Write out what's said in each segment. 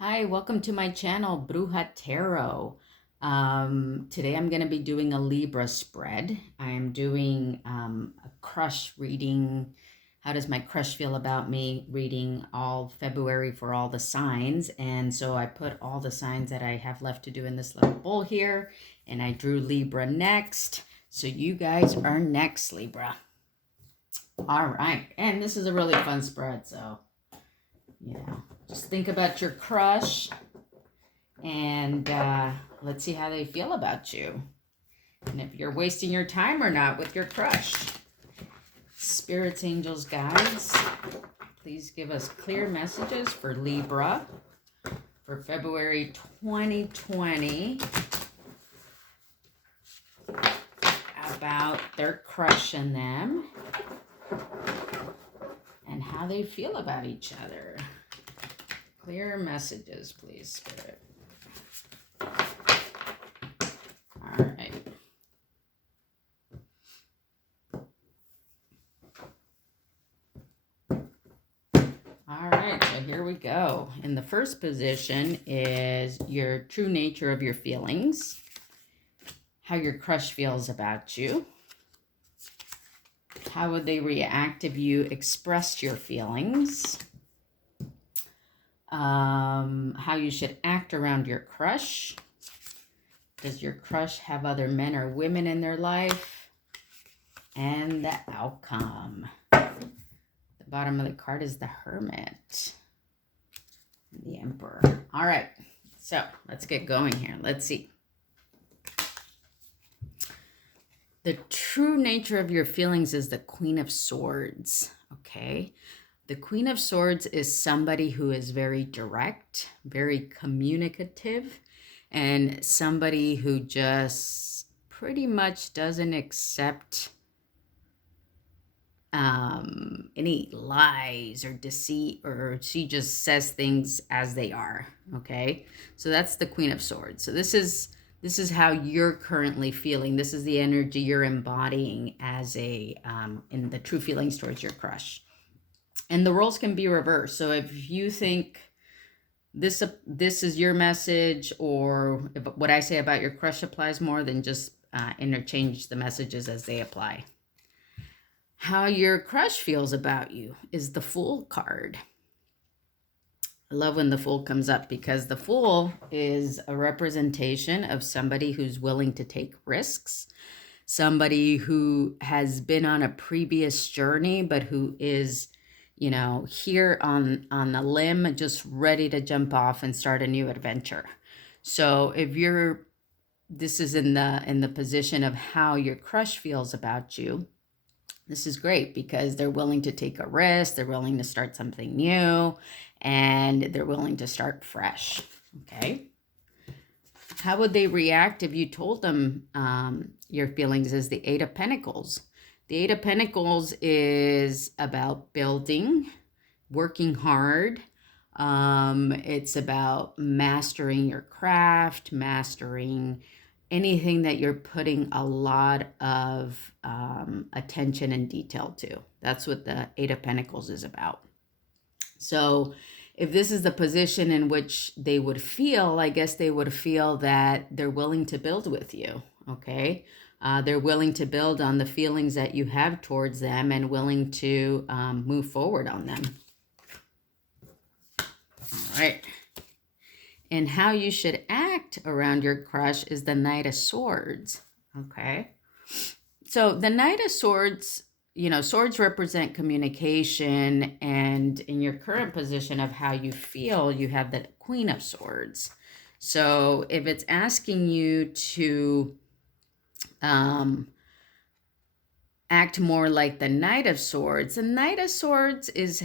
Hi, welcome to my channel, Bruja Tarot. Today I'm going to be doing a Libra spread. I'm doing a crush reading. How does my crush feel about me? Reading all February for all the signs. And so I put all the signs that I have left to do in this little bowl here. And I drew Libra next. So you guys are next, Libra. All right. And this is a really fun spread. So, just think about your crush. And let's see how they feel about you. And if you're wasting your time or not with your crush. Spirits, angels, guides, please give us clear messages for Libra for February 2020 about their crush and them and how they feel about each other. Clear messages, please, Spirit. All right. All right, so here we go. In the first position is your true nature of your feelings, how your crush feels about you, how would they react if you expressed your feelings, how you should act around your crush. Does your crush have other men or women in their life? And the outcome. The bottom of the card is the Hermit. The Emperor. All right. So let's get going here. Let's see. The true nature of your feelings is the Queen of Swords. Okay. The Queen of Swords is somebody who is very direct, very communicative, and somebody who just pretty much doesn't accept any lies or deceit, or she just says things as they are. Okay, so that's the Queen of Swords. So this is how you're currently feeling. This is the energy you're embodying as a in the true feelings towards your crush. And the roles can be reversed. So if you think this is your message, or if what I say about your crush applies more, then just interchange the messages as they apply. How your crush feels about you is the Fool card. I love when the Fool comes up, because the Fool is a representation of somebody who's willing to take risks, somebody who has been on a previous journey, but who is, here on the limb, just ready to jump off and start a new adventure. So if this is in the position of how your crush feels about you, this is great, because they're willing to take a risk, they're willing to start something new, and they're willing to start fresh. Okay. How would they react if you told them your feelings is the Eight of Pentacles? The Eight of Pentacles is about building, working hard. It's about mastering your craft, mastering anything that you're putting a lot of attention and detail to. That's what the Eight of Pentacles is about. So if this is the position in which they would feel, I guess they would feel that they're willing to build with you, okay? They're willing to build on the feelings that you have towards them and willing to move forward on them. All right. And how you should act around your crush is the Knight of Swords, okay? So the Knight of Swords, swords represent communication, and in your current position of how you feel, you have the Queen of Swords. So if it's asking you to act more like the Knight of Swords, the Knight of Swords is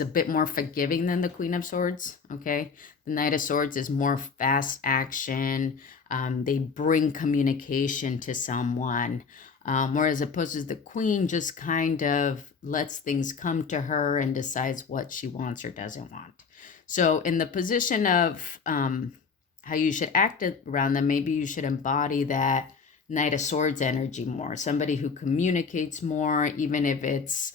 a bit more forgiving than the Queen of Swords, okay? The Knight of Swords is more fast action. They bring communication to someone, whereas opposed to the Queen just kind of lets things come to her and decides what she wants or doesn't want. So in the position of how you should act around them, maybe you should embody that Knight of Swords energy more. Somebody who communicates more, even if it's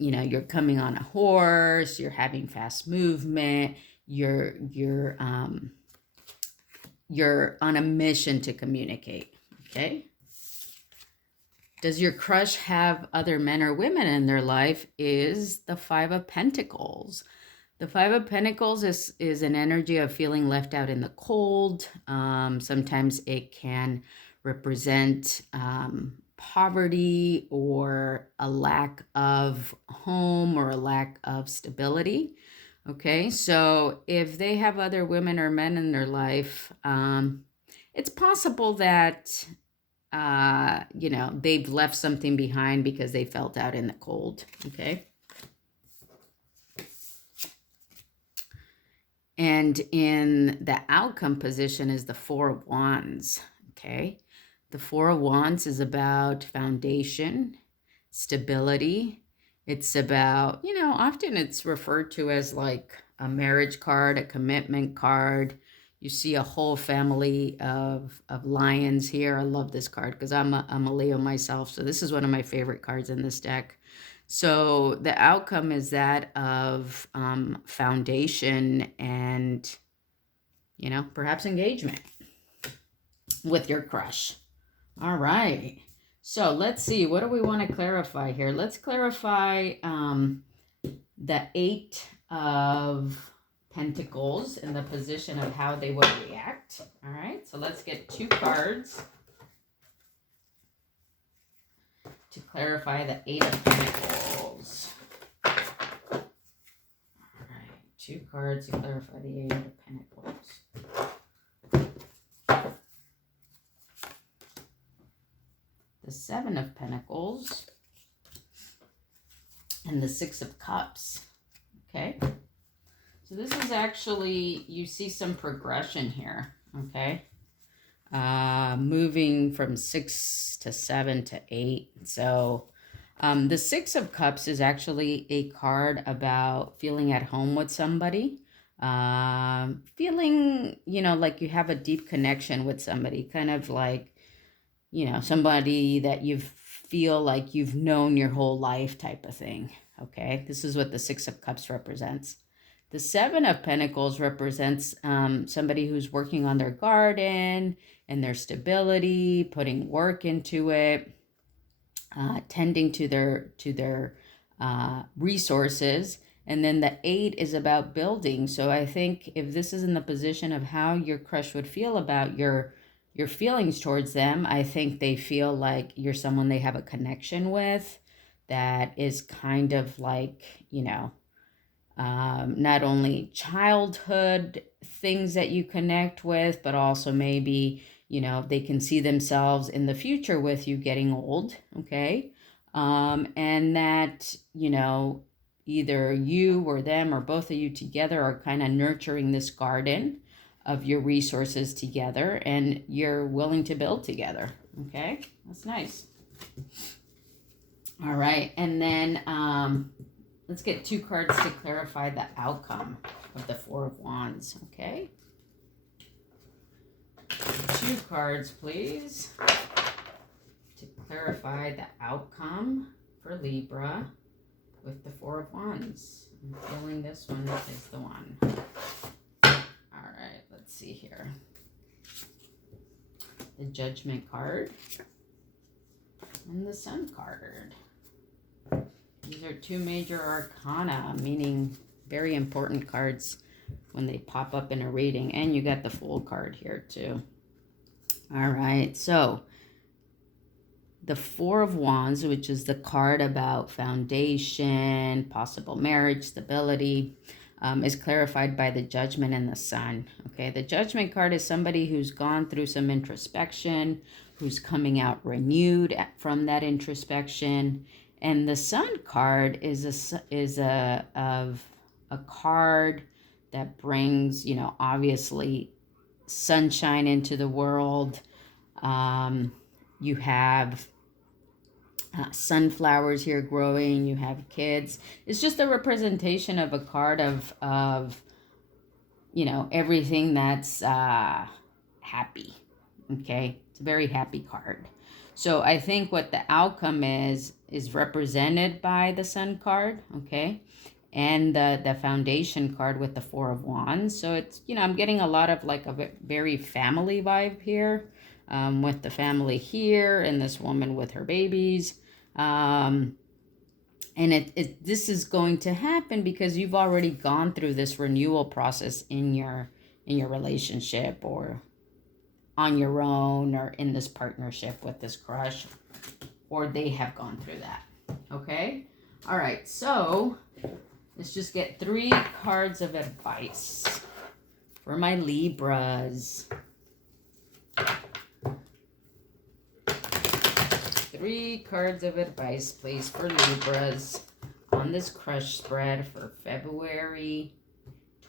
you know, you're coming on a horse, you're having fast movement, you're on a mission to communicate, okay? Does your crush have other men or women in their life? Is the Five of Pentacles. The Five of Pentacles is an energy of feeling left out in the cold. Sometimes it can represent poverty or a lack of home or a lack of stability. Okay, so if they have other women or men in their life, it's possible that you know, they've left something behind because they felt out in the cold, okay? And in the outcome position is the Four of Wands, okay? The Four of Wands is about foundation, stability. It's about, you know, often it's referred to as like a marriage card, a commitment card. You see a whole family of lions here. I love this card because I'm a Leo myself. So this is one of my favorite cards in this deck. So the outcome is that of foundation and, you know, perhaps engagement with your crush. All right. So let's see. What do we want to clarify here? Let's clarify the Eight of Pentacles in the position of how they would react. All right. So let's get 2 cards to clarify the Eight of Pentacles. All right, 2 cards to clarify the Eight of Pentacles. The Seven of Pentacles and the Six of Cups. Okay, so this is actually, you see some progression here. Okay. Moving from 6 to 7 to 8. So the Six of Cups is actually a card about feeling at home with somebody, feeling, you know, like you have a deep connection with somebody, kind of like, you know, somebody that you feel like you've known your whole life type of thing. Okay, this is what the Six of Cups represents. The Seven of Pentacles represents somebody who's working on their garden and their stability, putting work into it, tending to their resources. And then the 8 is about building. So I think if this is in the position of how your crush would feel about your feelings towards them, I think they feel like you're someone they have a connection with that is kind of like, you know, not only childhood things that you connect with, but also maybe, you know, they can see themselves in the future with you getting old, okay? And that, you know, either you or them or both of you together are kind of nurturing this garden of your resources together, and you're willing to build together, okay? That's nice. All right, and then let's get 2 cards to clarify the outcome of the Four of Wands, okay? 2 cards, please, to clarify the outcome for Libra with the Four of Wands. I'm feeling this one is the one. All right, let's see here. The Judgment card and the Sun card. These are 2 major arcana, meaning very important cards when they pop up in a reading. And you got the Fool card here too. All right, so the Four of Wands, which is the card about foundation, possible marriage, stability, is clarified by the Judgment and the Sun. Okay, the Judgment card is somebody who's gone through some introspection, who's coming out renewed from that introspection. And the Sun card is a card that brings, you know, obviously sunshine into the world. You have sunflowers here growing. You have kids. It's just a representation of a card of you know, everything that's happy. Okay, it's a very happy card. So I think what the outcome is represented by the Sun card, okay? And the foundation card with the Four of Wands. So it's, you know, I'm getting a lot of like a very family vibe here, with the family here and this woman with her babies. And this is going to happen because you've already gone through this renewal process in your relationship, or on your own, or in this partnership with this crush, or they have gone through that. Okay? All right. So let's just get 3 cards of advice for my Libras. 3 cards of advice, please, for Libras on this crush spread for February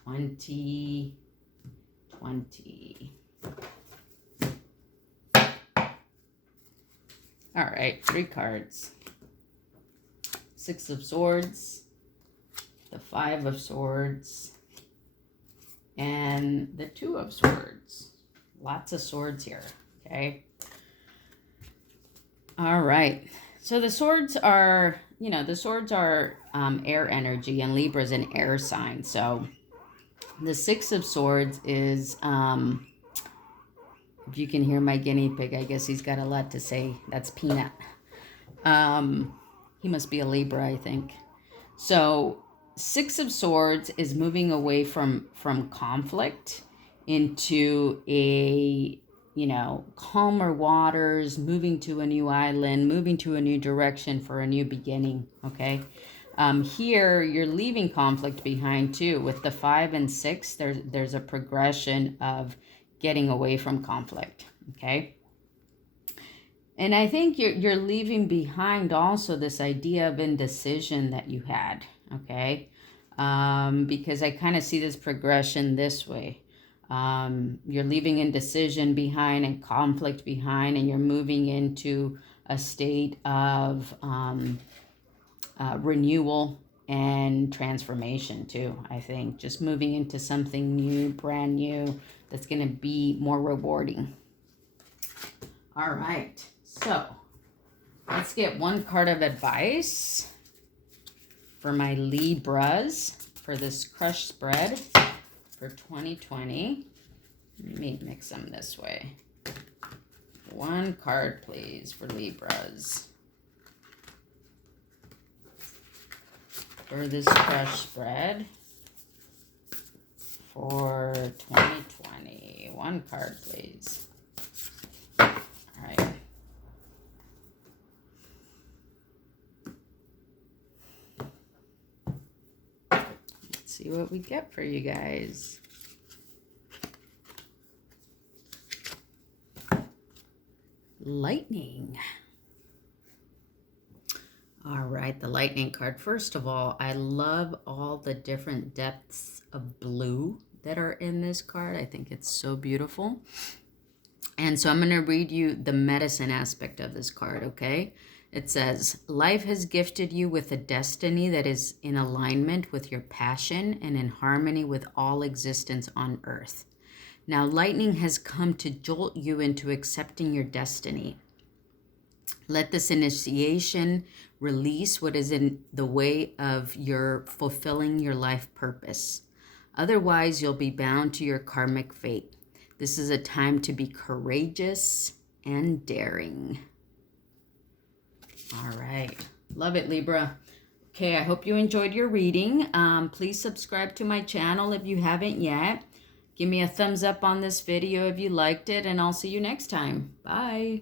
2020. All right, 3 cards. 6 of Swords, the 5 of Swords, and the 2 of Swords. Lots of swords here, okay? All right. So the swords are, you know, the swords are air energy, and Libra's an air sign. So the 6 of Swords is, if you can hear my guinea pig, I guess he's got a lot to say. That's Peanut. He must be a Libra, I think. So 6 of Swords is moving away from conflict into a, you know, calmer waters, moving to a new island, moving to a new direction for a new beginning, okay? Here, you're leaving conflict behind too. With the 5 and 6, there's a progression of getting away from conflict, okay? And I think you're leaving behind also this idea of indecision that you had, okay? Because I kind of see this progression this way. You're leaving indecision behind and conflict behind, and you're moving into a state of renewal and transformation too, I think. Just moving into something new, brand new, that's going to be more rewarding. All right. So let's get 1 card of advice for my Libras for this crush spread for 2020. Let me mix them this way. 1 card, please, for Libras for this crush spread for 2020. 1 card, please. All right. Let's see what we get for you guys. Lightning. All right, the lightning card. First of all, I love all the different depths of blue that are in this card. I think it's so beautiful. And so I'm going to read you the medicine aspect of this card, okay? It says, life has gifted you with a destiny that is in alignment with your passion and in harmony with all existence on earth. Now, lightning has come to jolt you into accepting your destiny. Let this initiation release what is in the way of your fulfilling your life purpose. Otherwise, you'll be bound to your karmic fate. This is a time to be courageous and daring. All right. Love it, Libra. Okay, I hope you enjoyed your reading. Please subscribe to my channel if you haven't yet. Give me a thumbs up on this video if you liked it, and I'll see you next time. Bye.